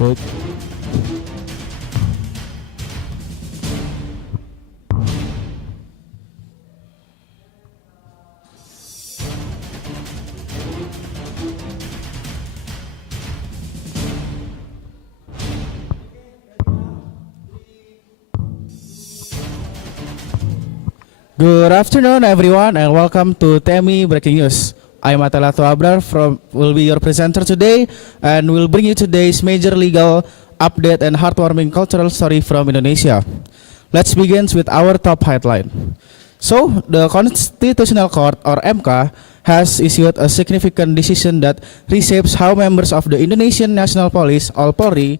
Cek. Good afternoon, everyone, and welcome to TMI Breaking News. I'm Atalato Abrar will be your presenter today, and will bring you today's major legal update and heartwarming cultural story from Indonesia. Let's begin with our top headline. So, the Constitutional Court, or MK, has issued a significant decision that reshapes how members of the Indonesian National Police, or Polri,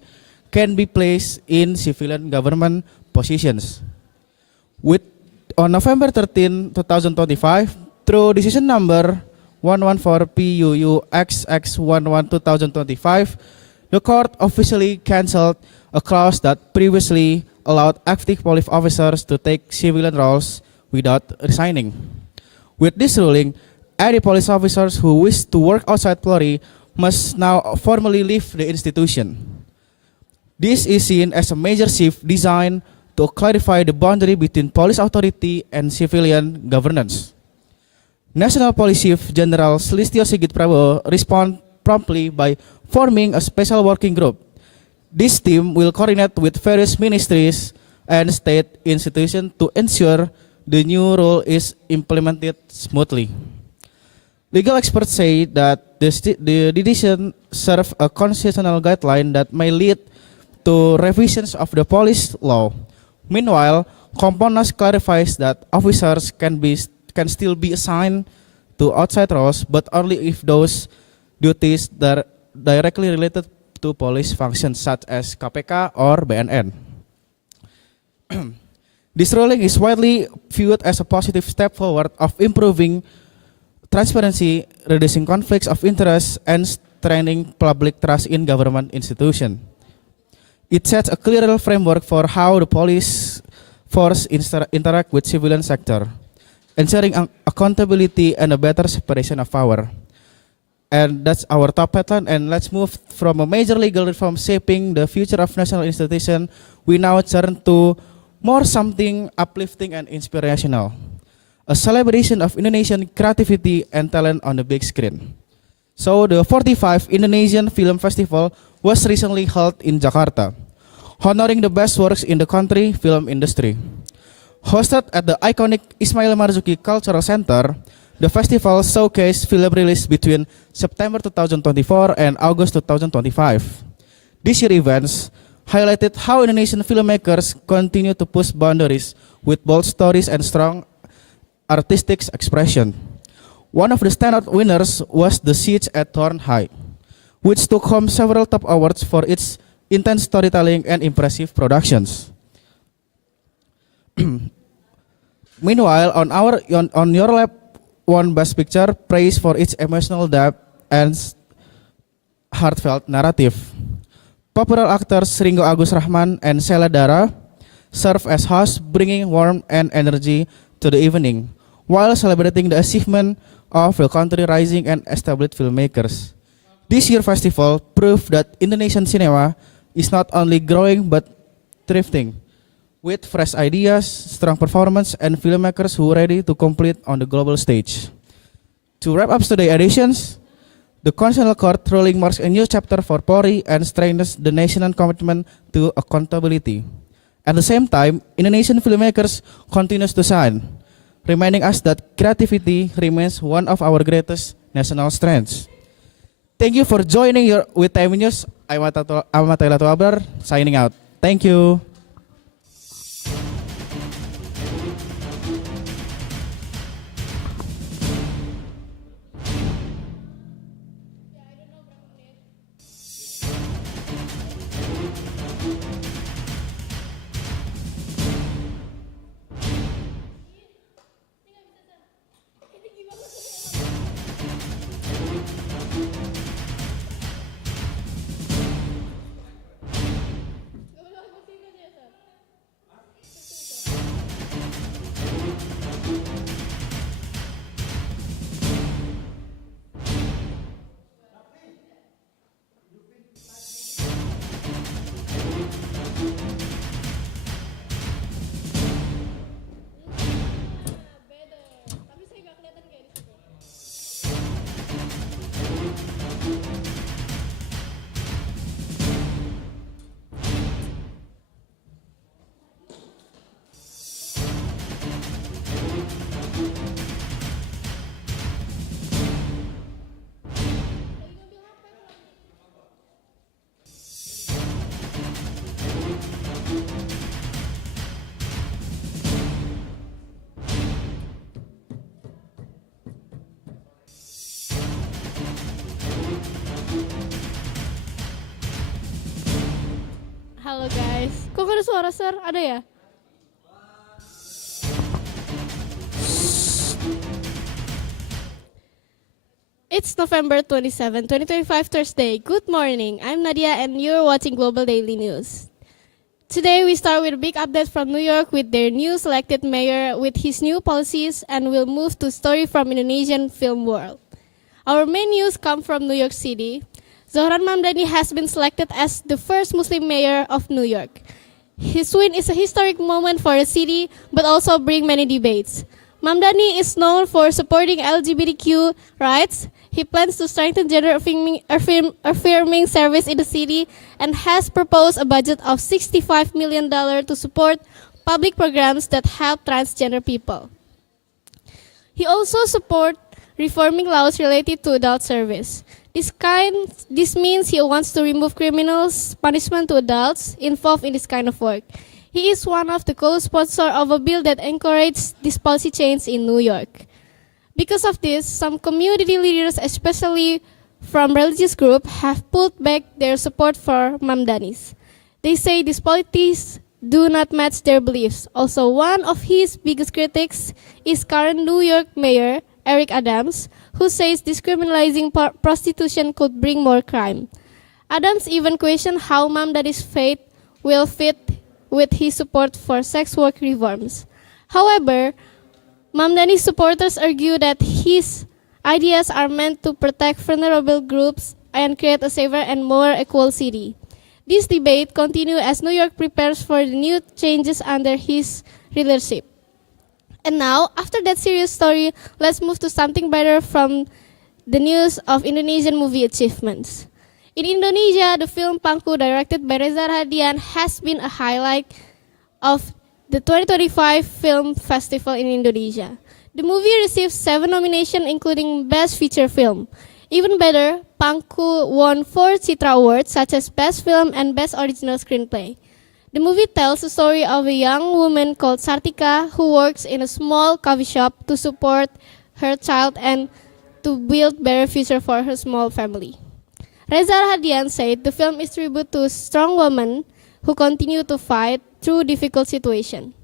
can be placed in civilian government positions. On November 13, 2025, through decision number 114 PUU XX11 2025, the court officially cancelled a clause that previously allowed active police officers to take civilian roles without resigning. With this ruling, any police officers who wish to work outside Polri must now formally leave the institution. This is seen as a major shift designed to clarify the boundary between police authority and civilian governance. National Police Chief General Sulistyo Sigit Prabowo responded promptly by forming a special working group. This team will coordinate with various ministries and state institutions to ensure the new rule is implemented smoothly. Legal experts say that the decision serves a constitutional guideline that may lead to revisions of the police law. Meanwhile, Kompolnas clarifies that officers can still be assigned to outside roles, but only if those duties are directly related to police functions such as KPK or BNN. This ruling is widely viewed as a positive step forward of improving transparency, reducing conflicts of interest, and strengthening public trust in government institutions. It sets a clear framework for how the police force interact with civilian sector, ensuring accountability and a better separation of power. And that's our top headline. And let's move from a major legal reform shaping the future of national institution. We now turn to more something uplifting and inspirational, a celebration of Indonesian creativity and talent on the big screen. So the 45th Indonesian Film Festival was recently held in Jakarta, honoring the best works in the country film industry. Hosted at the iconic Ismail Marzuki Cultural Center, the festival showcased film released between September 2024 and August 2025. This year's events highlighted how Indonesian filmmakers continue to push boundaries with bold stories and strong artistic expression. One of the standout winners was The Siege at Thorn High, which took home several top awards for its intense storytelling and impressive productions. Meanwhile, on Your Lap won Best Picture, praise for its emotional depth and heartfelt narrative. Popular actors Ringo Agus Rahman and Sheila Dara served as hosts, bringing warmth and energy to the evening, while celebrating the achievement of the country rising and established filmmakers. This year's festival proved that Indonesian cinema is not only growing but thriving, with fresh ideas, strong performance, and filmmakers who are ready to compete on the global stage. To wrap up today's editions, the Constitutional Court ruling marks a new chapter for Polri and strengthens the national commitment to accountability. At the same time, Indonesian filmmakers continues to shine, reminding us that creativity remains one of our greatest national strengths. Thank you for joining with TMI News. I'm Ahmad signing out. Thank you. Halo guys. Kok gak ada suara Sir? Ada ya? It's November 27, 2025 Thursday. Good morning. I'm Nadia and you're watching Global Daily News. Today we start with a big update from New York with their new selected mayor with his new policies, and we'll move to story from Indonesian film world. Our main news come from New York City. Zohran Mamdani has been selected as the first Muslim mayor of New York. His win is a historic moment for the city, but also bring many debates. Mamdani is known for supporting LGBTQ rights. He plans to strengthen gender affirming service in the city and has proposed a budget of $65 million to support public programs that help transgender people. He also supports reforming laws related to adult service. This means he wants to remove criminals' punishment to adults involved in this kind of work. He is one of the co-sponsors of a bill that encourages this policy change in New York. Because of this, some community leaders, especially from religious groups, have pulled back their support for Mamdanis. They say these politics do not match their beliefs. Also, one of his biggest critics is current New York Mayor Eric Adams, who says decriminalizing prostitution could bring more crime. Adams even questioned how Mamdani's faith will fit with his support for sex work reforms. However, Mamdani's supporters argue that his ideas are meant to protect vulnerable groups and create a safer and more equal city. This debate continues as New York prepares for the new changes under his leadership. And now, after that serious story, let's move to something better from the news of Indonesian movie achievements. In Indonesia, the film Pangku, directed by Reza Radian, has been a highlight of the 2025 Film Festival in Indonesia. The movie received 7 nominations, including Best Feature Film. Even better, Pangku won 4 Citra Awards, such as Best Film and Best Original Screenplay. The movie tells the story of a young woman called Sartika who works in a small coffee shop to support her child and to build better future for her small family. Reza Radian said the film is tribute to a strong woman who continue to fight through difficult situations.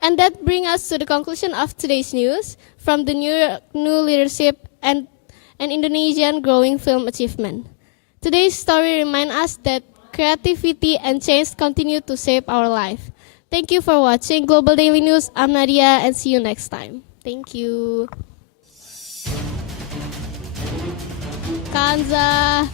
And that brings us to the conclusion of today's news from the new leadership and an Indonesian growing film achievement. Today's story reminds us that creativity and change continue to shape our life. Thank you for watching Global Daily News. I'm Nadia and see you next time. Thank you. Kanza.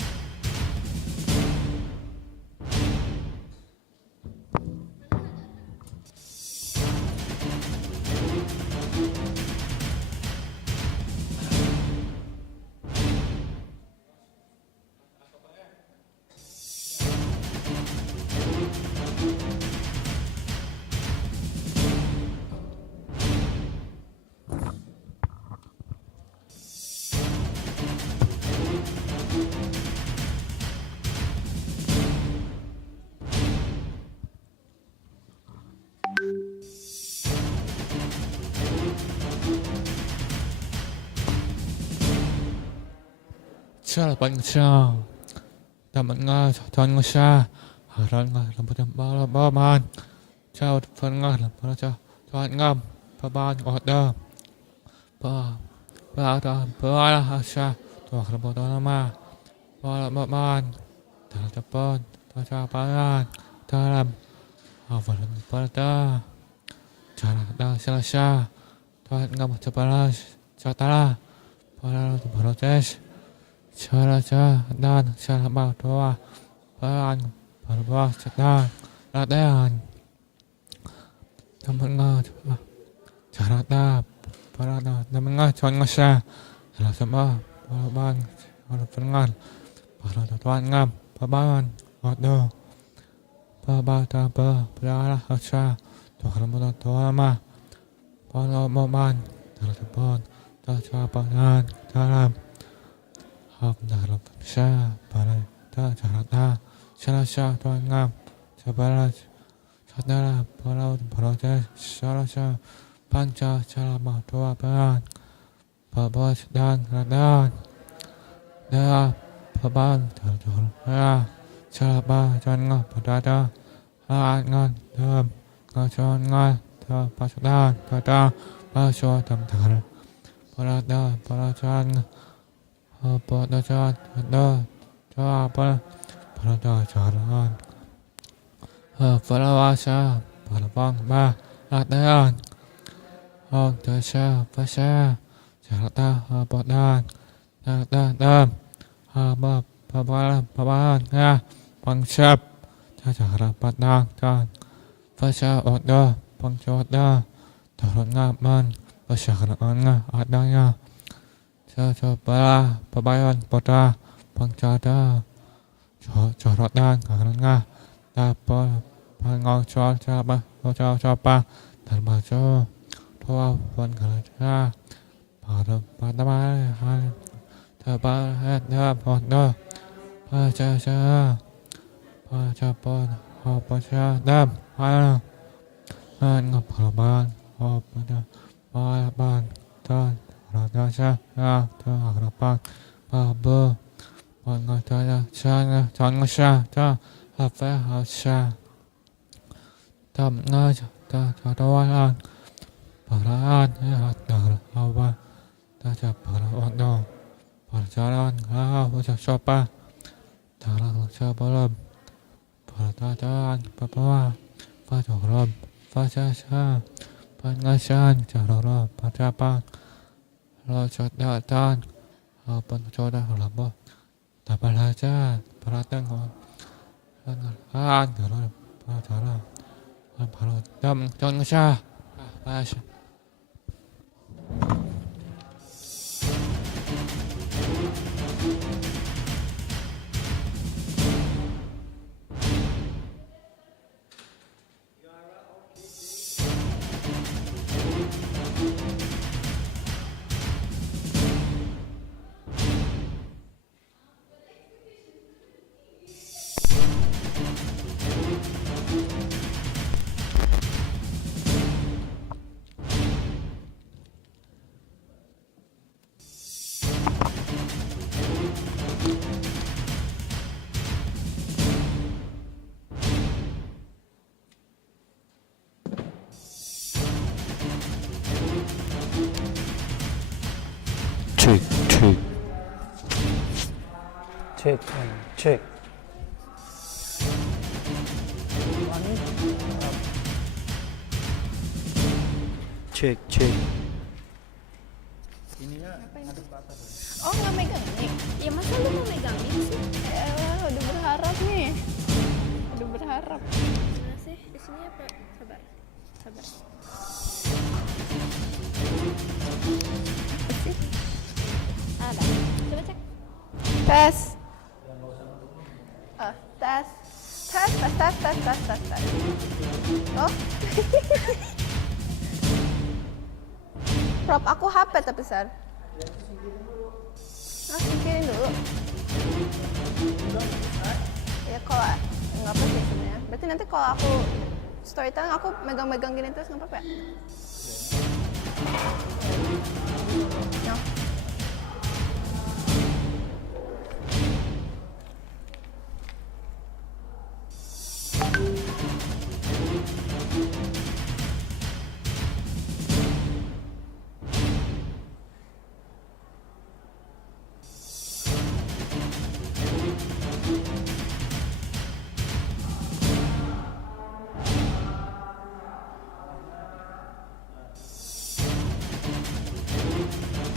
Chào bạn chào, tạm bạn nga chọn nga xa, haran nga làm bữa ba man, chào phần nga làm bữa chọn nga ba order, ba la xa, chọn làm bữa nama, ba man, chào pon, chào pan, chào phần pada, chào xa, chọn nga chào tala, protes. Cara dan cara bahwa peran berbuah sedang latihan temen cara da peran temen chọn ngasa là sama ban orang pengal para tuan ngam paban order ba ta ba la sa to kalau to ma para moman telepon ta cha panan dalam Bandarlampung sa para ta charata sa tuan ngam sa para sadara para proses sa panca calama tua pan babas dan radan da paban terjol ya Jalapa Jangan Padada Ngan Dam Ngajon Ngan Da Pasudan Dada Pasyo Dam Dara Parada Parajan Padajan Dada Japa Parada Jaran Parawasa Parabang Ba Latayan Dasa Pasya Jarata Padan Dam Habab Papalan Ya Pangsap Jajara Padang Dan Pasya Oda Pangcoda Tarot Ngaman Pasya Kerana Adanya Jajabala Pabayan Poda Pangcada Jorotan Karena Dapur Pangong Chol Japa Chol Chapa Darbajo Tua Pon Garaja Pada Padamai Hal Dapa Dap Oda Pajaja Pajapon Hopasya Dap Hal Ngapalaban Hopada Palaban Dan Radasya Ya Harapan Babu Pangataya Sana Tangasya Ta Hafa Hasya Tam Ngaj Ta Tatawalan Paraan Ya Dar Hawa Taja Para Ondo Parjalan Kau Ucap Sopa Tara Sabalam Paratajan Papawa Pajorom Pajasa Pangasan Jarora Pajapan Rojot Datan Apa Coda Lambo Tapalaja Paratang Jarora Pajara Parot Dam Jongasya Pasya Check. Check. Check. Oh, nggak megang mic? Ya masa lu mau megang mic sih? Udah berharap nih. Udah berharap. Mana sih? Di sini apa? Sabar. Apa sih? Ada. Coba cek. Tes. Tes. Oh. Prop aku HP tapi besar. Singkirin dulu. Ya kalau nggak apa sih sebenarnya. Berarti nanti kalau aku storytelling aku megang-megang gini terus nggak apa-apa ya? No.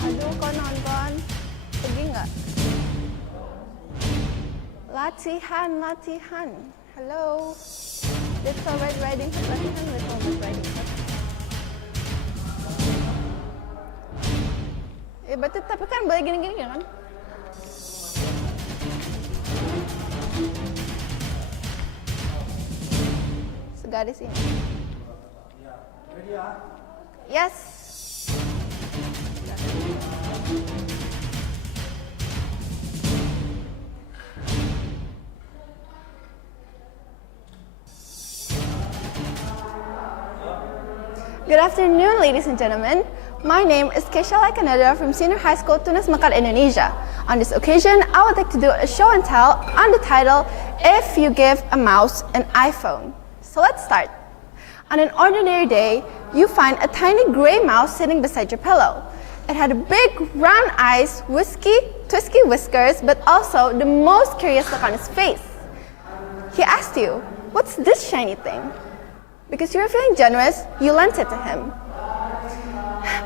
Aduh, kau nonton? Pergi nggak? Latihan. Hello. Little Red Riding Hood. Latihan Little Red Riding Hood. Ya berarti tapi kan boleh gini-gini kan? Segaris ini. Yes. Good afternoon, ladies and gentlemen. My name is Kesha Kanada from Senior High School, Tunas, Mekar, Indonesia. On this occasion, I would like to do a show and tell on the title, If You Give a Mouse an iPhone. So let's start. On an ordinary day, you find a tiny gray mouse sitting beside your pillow. It had big round eyes, twisty whiskers, but also the most curious look on his face. He asked you, "What's this shiny thing?" Because you were feeling generous, you lent it to him.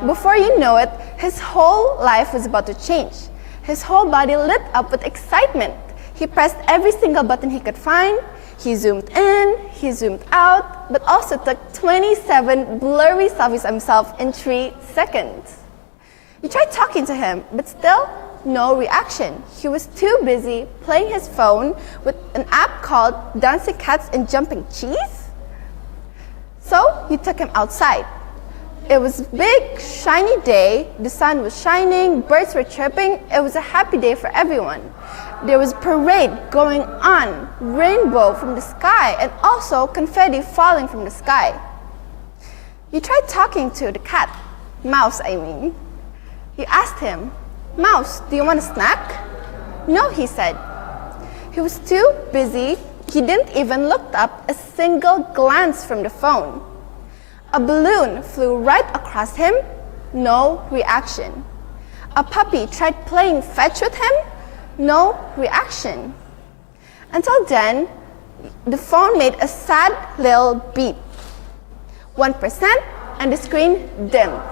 Before you know it, his whole life was about to change. His whole body lit up with excitement. He pressed every single button he could find. He zoomed in, he zoomed out, but also took 27 blurry selfies of himself in 3 seconds. You tried talking to him, but still no reaction. He was too busy playing his phone with an app called Dancing Cats and Jumping Cheese. So you took him outside. It was a big, shiny day. The sun was shining, birds were chirping. It was a happy day for everyone. There was a parade going on, rainbow from the sky, and also confetti falling from the sky. You tried talking to the cat, mouse I mean. You asked him, "Mouse, do you want a snack?" "No," he said. He was too busy. He didn't even look up a single glance from the phone. A balloon flew right across him, no reaction. A puppy tried playing fetch with him, no reaction. Until then, the phone made a sad little beep. 1% and the screen dimmed.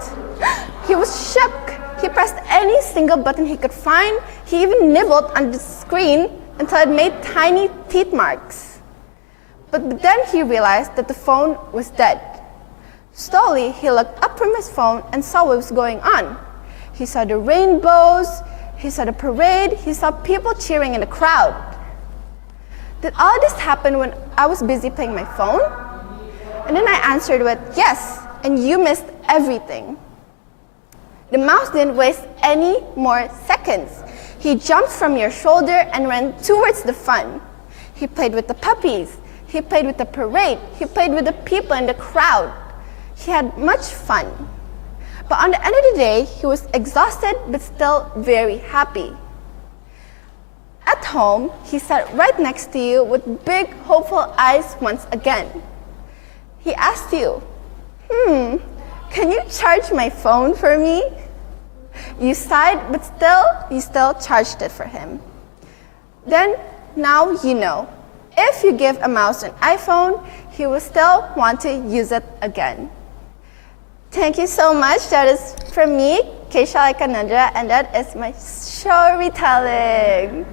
He was shook. He pressed any single button he could find. He even nibbled on the screen until it made tiny teeth marks. But then he realized that the phone was dead. Slowly, he looked up from his phone and saw what was going on. He saw the rainbows, he saw the parade, he saw people cheering in the crowd. Did all this happen when I was busy playing my phone? And then I answered with, "Yes, and you missed everything." The mouse didn't waste any more seconds. He jumped from your shoulder and ran towards the fun. He played with the puppies, he played with the parade, he played with the people in the crowd. He had much fun. But on the end of the day, he was exhausted but still very happy. At home, he sat right next to you with big, hopeful eyes once again. He asked you, "Can you charge my phone for me?" You sighed, but you still charged it for him. Then, now you know. If you give a mouse an iPhone, he will still want to use it again. Thank you so much. That is from me, Keisha Ikanandra, and that is my storytelling.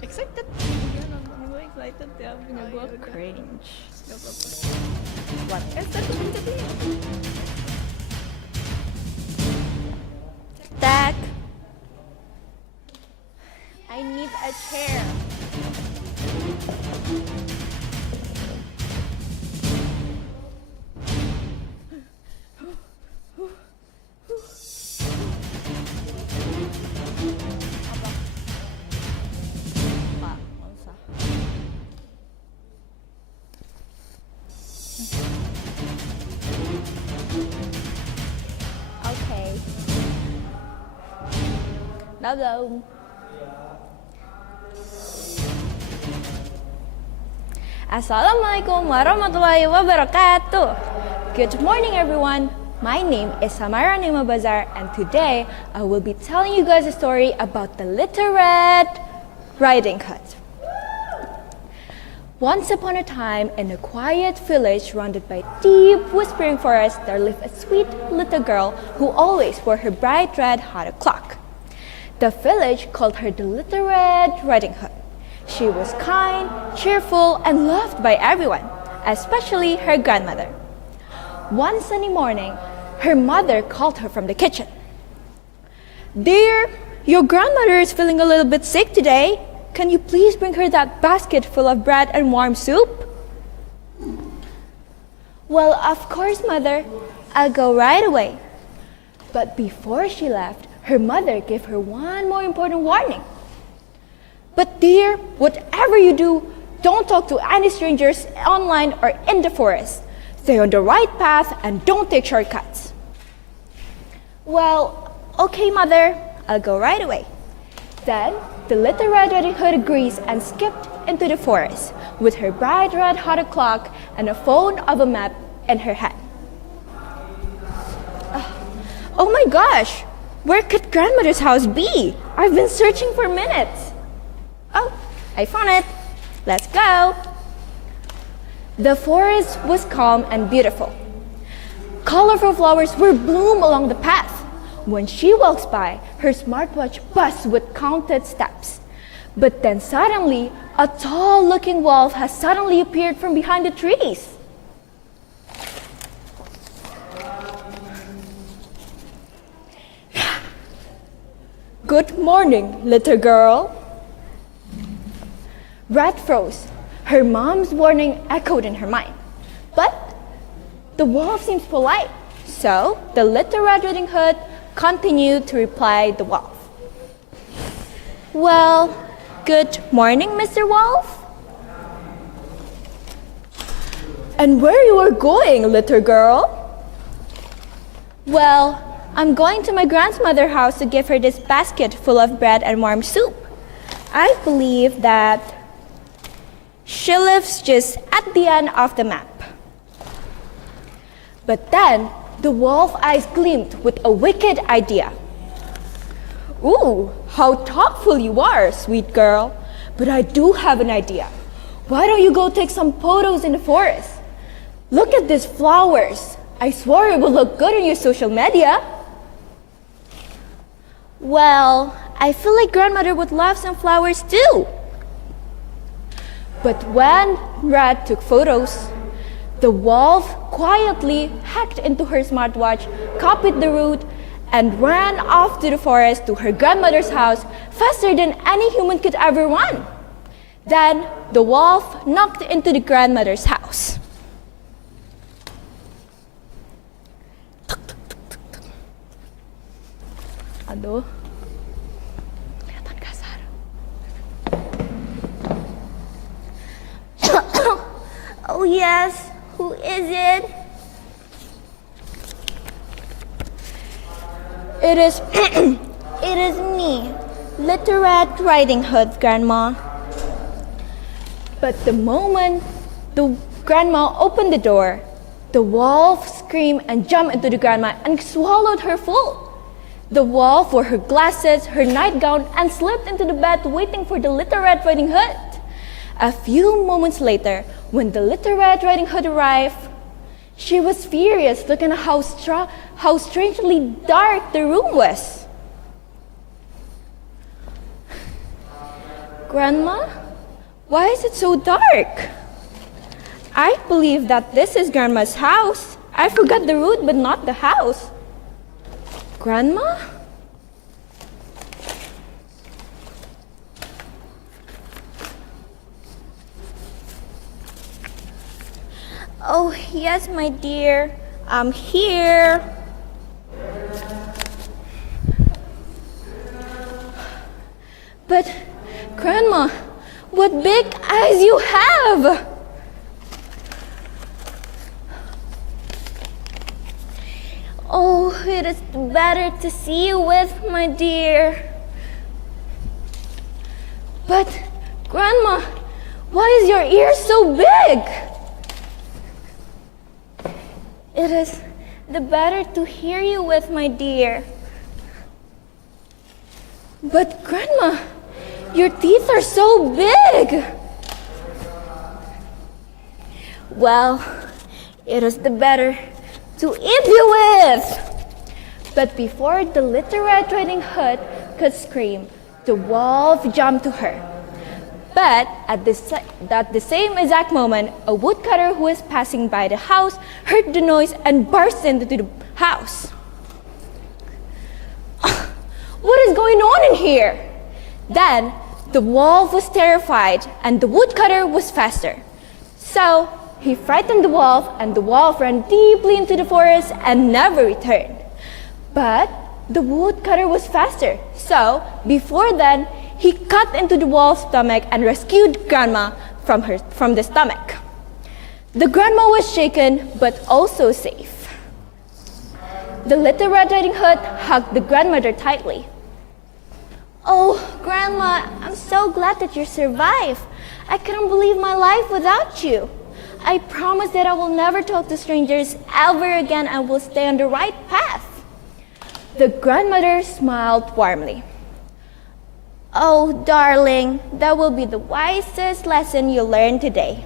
Excited. Nonton gue excited ya, punya gue cringe. Gak apa-apa. What? Start pencetnya. Tak. I need a chair. Okay. Belum. Assalamualaikum warahmatullahi wabarakatuh. Good morning everyone. My name is Samara Nima Bazar and today I will be telling you guys a story about the Little Red Riding Hood. Once upon a time, in a quiet village surrounded by deep whispering forest, there lived a sweet little girl who always wore her bright red hot clock. The village called her the Little Red Riding Hood. She was kind, cheerful, and loved by everyone, especially her grandmother. One sunny morning, her mother called her from the kitchen. "Dear, your grandmother is feeling a little bit sick today. Can you please bring her that basket full of bread and warm soup?" "Well, of course, mother. I'll go right away." But before she left, her mother gave her one more important warning. "But dear, whatever you do, Don't talk to any strangers online or in the forest. Stay on the right path and don't take shortcuts. Well, okay, Mother, I'll go right away. Then the little Red Riding Hood agrees and skipped into the forest with her bright red hot clock and a phone of a map in her hand. Oh my gosh, where could grandmother's house be? I've been searching for minutes. Oh, I found it. Let's go. The forest was calm and beautiful. Colorful flowers were bloom along the path. When she walks by, her smartwatch buzzed with counted steps. But then suddenly, a tall-looking wolf has suddenly appeared from behind the trees. Good morning, little girl. Red froze. Her mom's warning echoed in her mind. But the wolf seems polite, so the little Red Riding Hood continued to reply the wolf. Well, good morning, Mr. Wolf. And where you are going, little girl? Well, I'm going to my grandmother's house to give her this basket full of bread and warm soup. I believe that she lives just at the end of the map. But then, the wolf's eyes gleamed with a wicked idea. Ooh, how thoughtful you are, sweet girl. But I do have an idea. Why don't you go take some photos in the forest? Look at these flowers. I swore it would look good on your social media. Well, I feel like grandmother would love some flowers too. But when Red took photos, the wolf quietly hacked into her smartwatch, copied the route, and ran off to the forest to her grandmother's house faster than any human could ever run. Then the wolf knocked into the grandmother's house. Aduh, kelihatan kasar. Oh yes, who is it? It is, it is me, Little Red Riding Hood, Grandma. But the moment the grandma opened the door, the wolf screamed and jumped into the grandma and swallowed her full. The wolf wore her glasses, her nightgown, and slipped into the bed waiting for the Little Red Riding Hood. A few moments later, when the Little Red Riding Hood arrived, she was furious looking at how strangely dark the room was. Grandma, why is it so dark? I believe that this is Grandma's house. I forgot the route but not the house. Grandma? Oh, yes, my dear. I'm here. But, Grandma, what big eyes you have! Oh, it is better to see you with, my dear. But, Grandma, why is your ear so big? It is the better to hear you with, my dear. But, Grandma, your teeth are so big. Well, it is the better to eat you with. But before the Little Red Riding Hood could scream, the wolf jumped to her. But at the same exact moment, a woodcutter who was passing by the house heard the noise and burst into the house. What is going on in here? Then the wolf was terrified and the woodcutter was faster. So he frightened the wolf, and the wolf ran deeply into the forest and never returned. But the woodcutter was faster, so before then, he cut into the wolf's stomach and rescued Grandma from the stomach. The grandma was shaken, but also safe. The Little Red Riding Hood hugged the grandmother tightly. Oh, Grandma, I'm so glad that you survived. I couldn't believe my life without you. I promise that I will never talk to strangers ever again and will stay on the right path. The grandmother smiled warmly. Oh, darling, that will be the wisest lesson you learn today.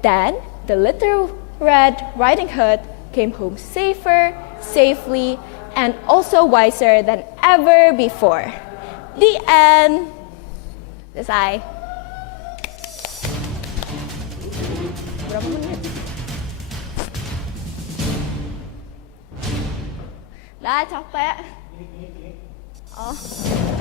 Then the Little Red Riding Hood came home safer, safely, and also wiser than ever before. The end. Selesai. Berapa menit? Dah capek. Oh.